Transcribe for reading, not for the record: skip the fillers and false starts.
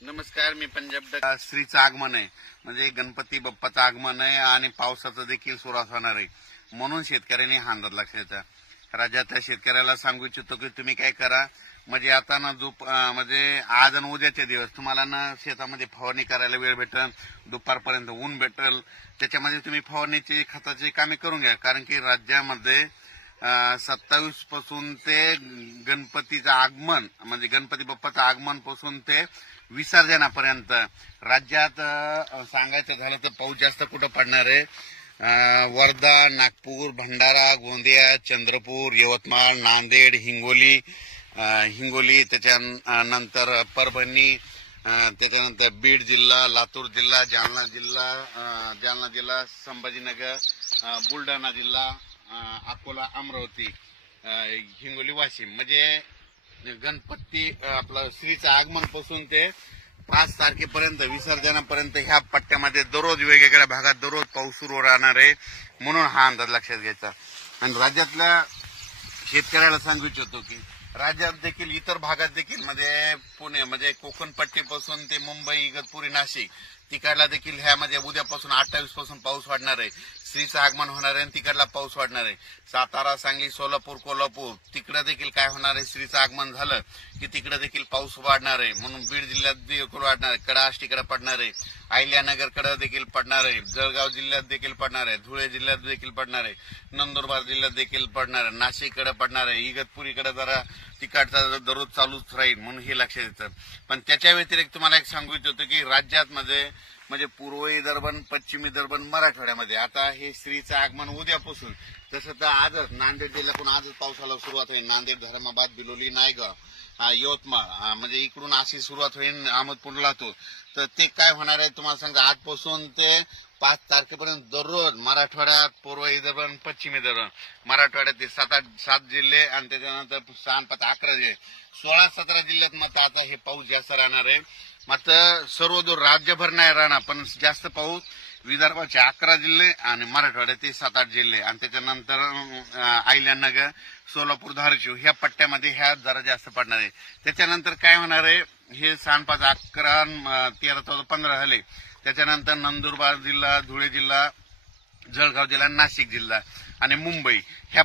नमस्कार, मी पंजाब श्रीचं आगमन आहे, म्हणजे गणपती बाप्पाचं आगमन आहे आणि पावसाचं देखील सुरुवात होणार आहे. म्हणून शेतकऱ्यांनी हा अंदाज लक्षात. राज्यातल्या शेतकऱ्याला सांगू इच्छितो की तुम्ही काय करा, म्हणजे आता ना म्हणजे आज आणि उद्याचे दिवस तुम्हाला ना शेतामध्ये फवारणी करायला वेळ भेटेल, दुपारपर्यंत ऊन भेटेल, त्याच्यामध्ये तुम्ही फवारणीची खताची कामे करून घ्या. कारण की राज्यामध्ये 27 पासून ते गणपतीचं आगमन म्हणजे गणपती बाप्पाचं आगमन पासून ते विसर्जनापर्यंत राज्यात सांगायचं झालं तर पाऊस जास्त कुठं पडणार आहे. वर्धा, नागपूर, भंडारा, गोंदिया, चंद्रपूर, यवतमाळ, नांदेड, हिंगोली, त्याच्यानंतर परभणी, त्याच्यानंतर बीड जिल्हा, लातूर जिल्हा, जालना जिल्हा, संभाजीनगर, बुलढाणा जिल्हा, अकोला, अमरावती, हिंगोली, वाशिम, म्हणजे गणपती आपलं श्रीचं आगमन पासून ते 5 तारखेपर्यंत विसर्जनापर्यंत ह्या पट्ट्यामध्ये दररोज वेगवेगळ्या भागात दररोज पाऊस सुरू राहणार आहे. म्हणून हा अंदाज लक्षात घ्यायचा. आणि राज्यातल्या शेतकऱ्याला सांगू इच्छितो की राज्यात देखील इतर भागात देखील म्हणजे पुणे म्हणजे कोकण पट्टीपासून ते मुंबई, इगतपुरी, नाशिक तिकडला देखील ह्यामध्ये उद्यापासून 28 पासून पाऊस वाढणार आहे. श्रीचं आगमन होणार आहे आणि तिकडला पाऊस वाढणार आहे. सातारा, सांगली, सोलापूर, कोल्हापूर तिकडे देखील काय होणार आहे, श्रीचं आगमन झालं की तिकडे देखील पाऊस वाढणार आहे. म्हणून बीड जिल्ह्यात देखील वाढणार आहे, कडाष्टीकडे पडणार आहे, अहिल्यानगरकडे देखील पडणार आहे, जळगाव जिल्ह्यात देखील पडणार आहे, धुळे जिल्ह्यात देखील पडणार आहे, नंदुरबार जिल्ह्यात देखील पडणार आहे, नाशिककडे पडणार आहे, इगतपुरीकडे जरा तिकडचा दररोज चालूच राहील. म्हणून हे लक्षात येतं. पण त्याच्या व्यतिरिक्त तुम्हाला एक सांगू इच्छितो की राज्यात म्हणजे पूर्व विदर्भ, पश्चिम विदर्भ, मराठवाड्यामध्ये आता हे श्रीचं आगमन उद्यापासून तसं तर आजच नांदेड जिल्ह्यातून आजच पावसाला सुरुवात होईल. नांदेड, धर्माबाद, बिलोली, नायगाव, यवतमाळ म्हणजे इकडून अशी सुरुवात होईल. अहमदपूर, लातूर. तर ते काय होणार आहे तुम्हाला सांगा, आजपासून ते 5 तारखेपर्यंत दररोज मराठवाड्यात, पूर्व विदर्भ, पश्चिम विदर्भ, मराठवाड्यात 7 जिल्हे आणि त्याच्यानंतर 11 जिल्हे, 16-17 जिल्ह्यात मात्र आता हे पाऊस जास्त राहणार आहे. मात्र सर्व राज्यभर नाही राहणार, पण जास्त पाऊस विदर्भाचे 11 जिल्हे आणि मराठवाड्याचे 7-8 जिल्हे आणि त्याच्यानंतर अहिल्यानगर, सोलापूर, धाराशिव ह्या पट्ट्यामध्ये ह्या जरा जास्त पडणार आहे. त्याच्यानंतर काय होणार आहे, हे 5, 11, 13, 14, 15 झाले. त्याच्यानंतर नंदुरबार जिल्हा, धुळे जिल्हा, जळगाव जिल्हा, नाशिक जिल्हा आणि मुंबई ह्या